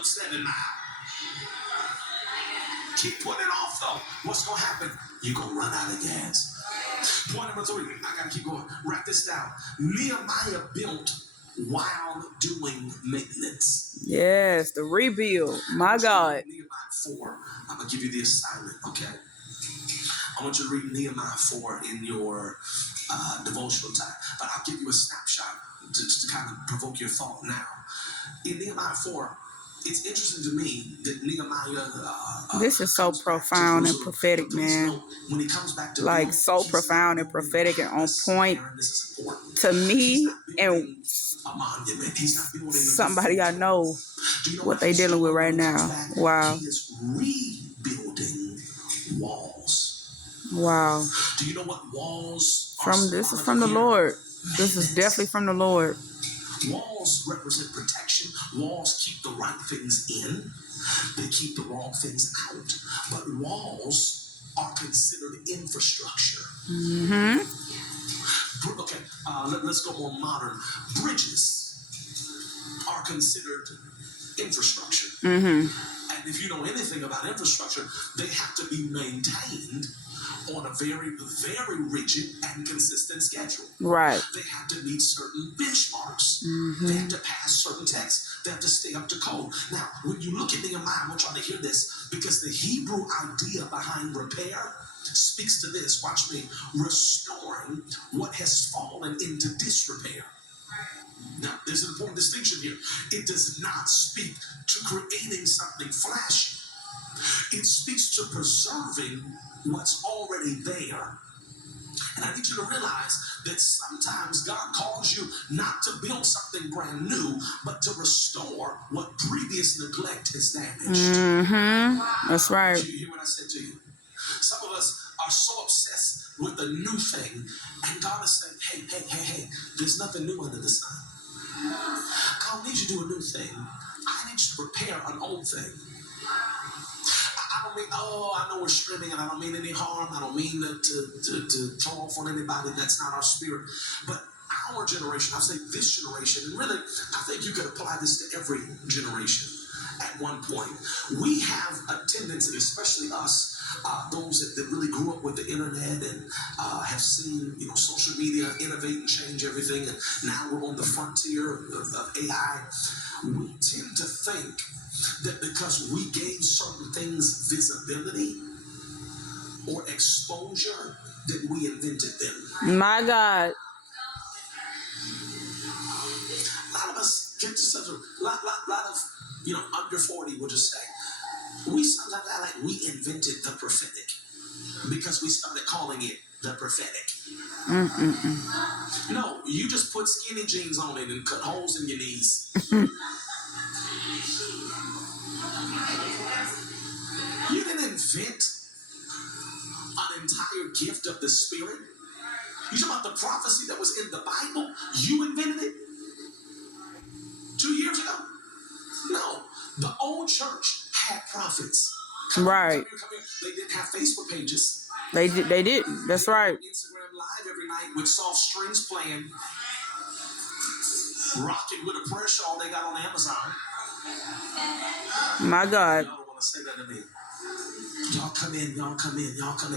upset and mad. Keep putting it off though. What's gonna happen? You're gonna run out of gas. Point number 3. I gotta keep going. Write this down. Nehemiah built while doing maintenance. Yes, the rebuild. My God. Nehemiah 4. I'm gonna give you the assignment, okay? I want you to read Nehemiah 4 in your devotional time, but I'll give you a snapshot to kind of provoke your thought now. In Nehemiah 4, it's interesting to me that Nehemiah. This is so profound and prophetic, man. When he comes back to like so profound and prophetic and on point to me and somebody I know what they dealing with right now. Wow. He is rebuilding walls. Wow. Do you know what walls are? This is from the Lord. This is definitely from the Lord. Walls represent protection. Walls keep the right things in. They keep the wrong things out. But walls are considered infrastructure. Mm-hmm. Okay, let's go more modern. Bridges are considered infrastructure. Mm-hmm. And if you know anything about infrastructure, they have to be maintained on a very, very rigid and consistent schedule. Right. They have to meet certain benchmarks. Mm-hmm. They have to pass certain tests. They have to stay up to code. Now, when you look at Nehemiah, I want y'all to hear this, because the Hebrew idea behind repair speaks to this. Watch me. Restoring what has fallen into disrepair. Now, there's an important distinction here. It does not speak to creating something flashy. It speaks to preserving what's already there. And I need you to realize that sometimes God calls you not to build something brand new, but to restore what previous neglect has damaged. Mm-hmm. That's right. Did you hear what I said to you? Some of us are so obsessed with the new thing, and God is saying, hey, there's nothing new under the sun. I don't need you to do a new thing. I need you to repair an old thing. I don't mean, I know we're streaming and I don't mean any harm. I don't mean to throw off on anybody. That's not our spirit. But our generation, I say this generation, and really, I think you could apply this to every generation at one point. We have a tendency, especially us, those that really grew up with the internet and have seen, social media innovate and change everything, and now we're on the frontier of AI. We tend to think that because we gave certain things visibility or exposure, that we invented them. My God. A lot of us get to such a lot of, under 40 will just say, we sometimes act like we invented the prophetic because we started calling it the prophetic. Mm-mm-mm. No, you just put skinny jeans on it and cut holes in your knees. You didn't invent an entire gift of the Spirit. You talking about the prophecy that was in the Bible? You invented it 2 years ago? No. The old church had prophets. Right. They didn't have Facebook pages. They did. That's right. Instagram Live every night with soft strings playing, rocking with a prayer shawl they got on Amazon. My God. Y'all don't want to say that to me. Y'all come in.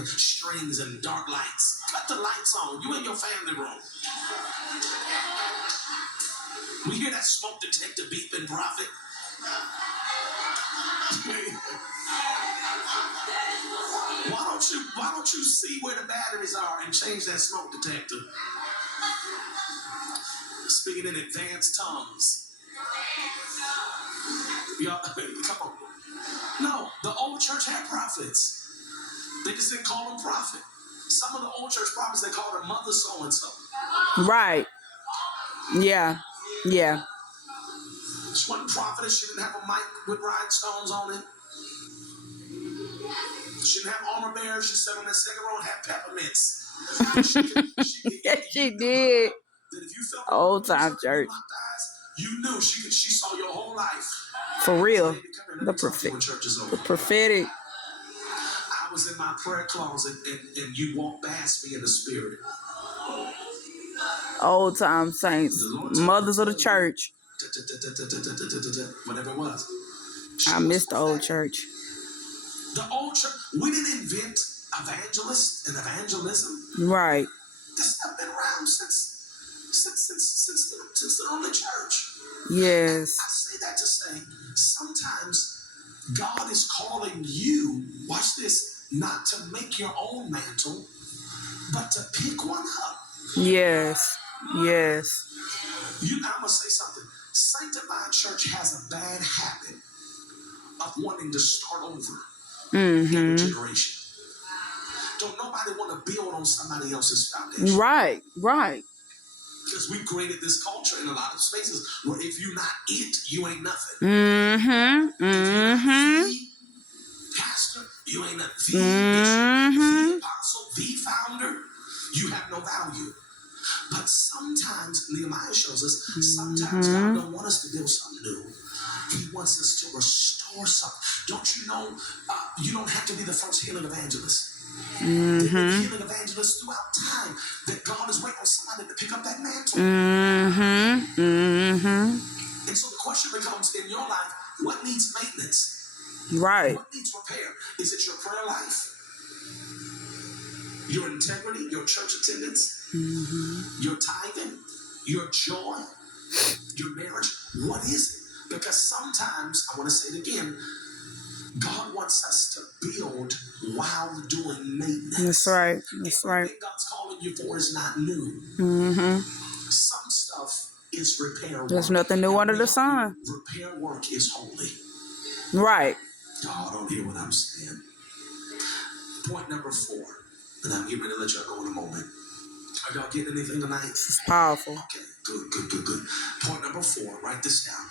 Strings and dark lights. Cut the lights on. You in your family room. We hear that smoke detector beeping, prophet. Why don't you see where the batteries are and change that smoke detector? Speaking in advanced tongues. Y'all, come on. No, the old church had prophets. They just didn't call them prophet. Some of the old church prophets, they called her mother so-and-so. Right. Yeah. Yeah. She wasn't prophetess. She didn't have a mic with rhinestones on it. She didn't have armor bearers. She sat on that second row and had peppermints. Yes, she did. That if you felt Old time church. You knew she saw your whole life. For real. The prophetic. I was in my prayer closet and you walked past me in the spirit. Old time saints. Mothers of the church. Whatever it was. I miss the old church. The old church, we didn't invent evangelists and evangelism. Right. This stuff been around since the early church. Yes. I say that to say, sometimes God is calling you, watch this, not to make your own mantle, but to pick one up. Yes. Yes. I'm going to say something. Sanctified church has a bad habit of wanting to start over every generation. Don't nobody want to build on somebody else's foundation. Right. Right. Because we created this culture in a lot of spaces where if you're not it, you ain't nothing. If you're not the pastor, you ain't nothing. The bishop, the apostle, the founder, you have no value. But sometimes, Nehemiah shows us, sometimes God don't want us to build something new. He wants us to restore something. Don't you know, you don't have to be the first healing evangelist. There have been healing evangelists throughout time that God is waiting on somebody to pick up that mantle. And so the question becomes, in your life, what needs maintenance? Right. What needs repair? Is it your prayer life? Your integrity? Your church attendance? Your tithing? Your joy? Your marriage? What is it? Because sometimes, I want to say it again, God wants us to build while doing maintenance. That's right. That's right. Everything God's calling you for is not new. Some stuff is repair work. There's nothing new under the sun. Repair work is holy. Right. Y'all don't hear what I'm saying. Point number 4, and I'm getting ready to let y'all go in a moment. Are y'all getting anything tonight? It's powerful. Okay, good. Point number 4, write this down.